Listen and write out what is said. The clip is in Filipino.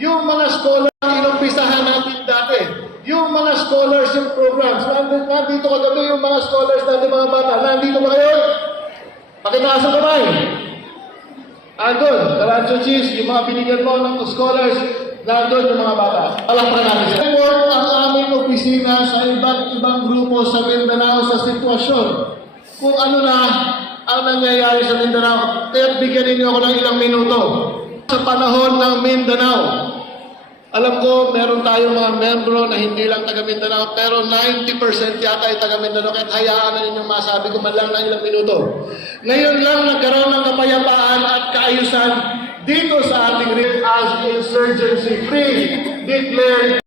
Yung mga scholars, inumpisahan natin dati. Yung mga scholarship programs, nandito, nandito kagabi yung mga scholars natin mga bata. Nandito ba kayo? Pakitaas ang kamay. Andun, Tarancho Cheese, yung mga binigyan mo ng scholars, nandun yung mga bata. Palakpan natin siya. Report ang aming opisina sa iba't ibang grupo sa Mindanao sa sitwasyon. Kung ano na ang nangyayari sa Mindanao. Kaya bigyan ninyo ako ng ilang minuto. Sa panahon ng Mindanao, alam ko, meron tayong mga membro na hindi lang taga Mindanao, pero 90% yata ay taga Mindanao, kahit hayaan na ninyong masabi ko man lang ng ilang minuto. Ngayon lang nagkaroon ng kapayapaan at kaayusan dito sa ating rin as insurgency free declared